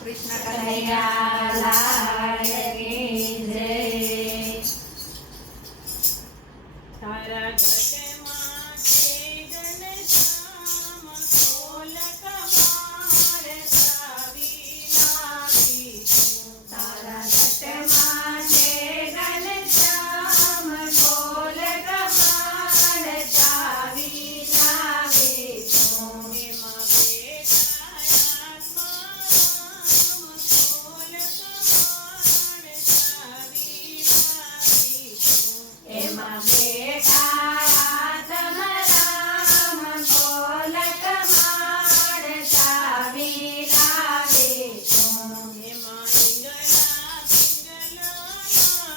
કૃષ્ણ કનૈયા લાલ કી જય. તારા ઘટમાં છે ઘનશ્યામ ખોલ કમાડ ચાવી લાવી છું. તારા ઘટમાં છે ઘનશ્યામ ખોલ કમાડ ચાવી લાવી છું. એમાં બેઠા આત્મારામ ખોલ કમાડ ચાવી લાવી છું. એમાં બેઠા આત્મરામ ખોલ કમાડ ચાવી લાવી છું. એમાં ઈંગલા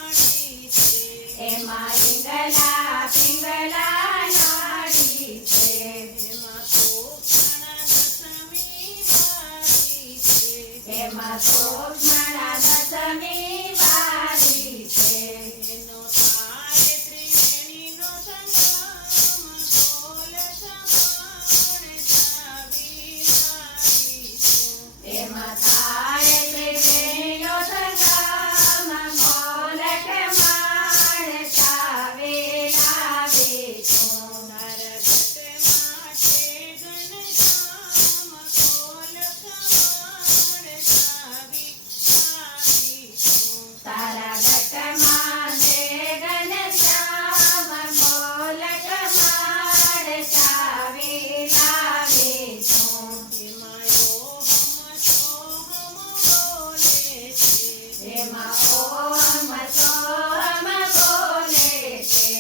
નાડી છે. એમાં ઈંગલા પિંગલા નાડી છે. એમાં કોકણા દસમી વાળી છે. એમાં સોક્ષ્મણા દસમી વાળી છે. એનો થાય ત્રિવેણીનો સંગમ ખોલ કમાડ ચાવી લાવી છું. એમાં થાય ત્રિવેણીનો સંગમ ખોલ કમાડ ચાવી લાવી છું. તારા ઘટમાં છે ઘનશ્યામ ખોલ કમાડ ચાવી લાવી છું. તારા ઘટમાં છે ઘનશ્યામ ખોલ કમાડ ચાવી લાવી છું. એમાં ઓહમ સોહમ બોલે છે. એમાં ઓમ સોમ બોલે છે.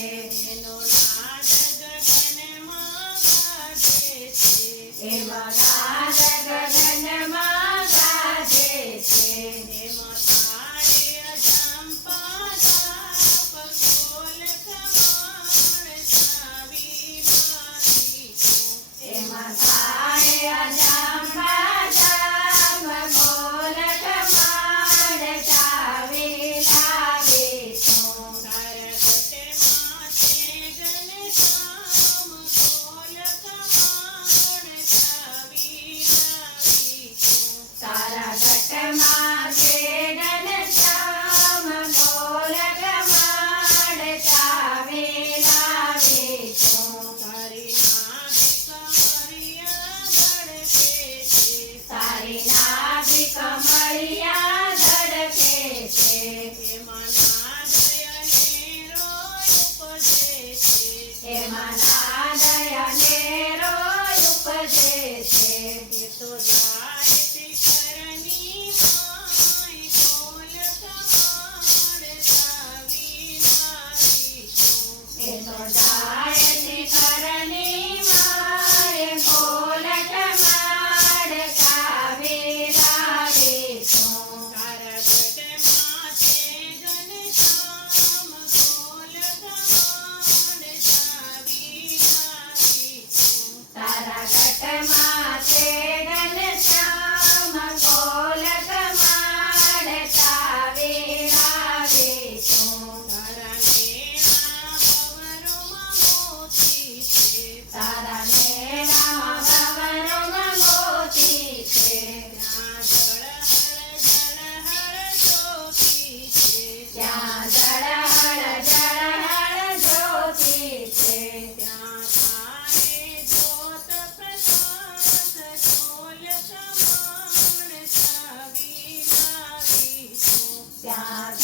એનો નાદ ગગનમાં ગાજે છે. એમાં નાદ ગગનમાં ગાજે છે. એમાં તાળે અજંપા તાપ ખોલ કમાડ ચાવી લાવી છું. એમાં થાય અજંપા જામ ખોલ કમાડ ચાવી લાવી છું. તારા ઘટમાં છે ઘનશ્યામ ખોલ કમાડ ચાવી લાવી છું. તારા ઘટમાં છે ઘનશ્યામ ખોલ કમાડ ચાવી લાવી છું. તારી નાભિ કમરિયા ધડકે છે. તારી નાભિ કમળિયા ધડકે છે. એમાં નાદય નેરો ઉપજે છે. એમાં નાદય નેરો ઉપજે છે. એ તો જાય શિખરની માય ખોલ કમાડ ચાવી લાવી છું. એ તો જાય શિખરની માય ખોલ કમાડ ચાવી લાવી છું. તારા ઘટમાં છે ઘનશ્યામ ખોલ કમાડ ચાવી લાવી છું. તારા ઘટમાં છે ઘનશ્યામ ખોલ કમાડ ચાવી લાવી છું. તારા નેણા ભંવરોમાં મોતી છે. તારા નેણા ભંવરોમાં મોતી છે. ત્યાં જળહળ જ્યોતિ છે. ત્યાં જળહળ જળહળ જ્યોતિ છે. ત્યાં થાય જ્યોત પ્રકાશ ખોલ કમાડ ચાવી લાવી છું. ત્યાં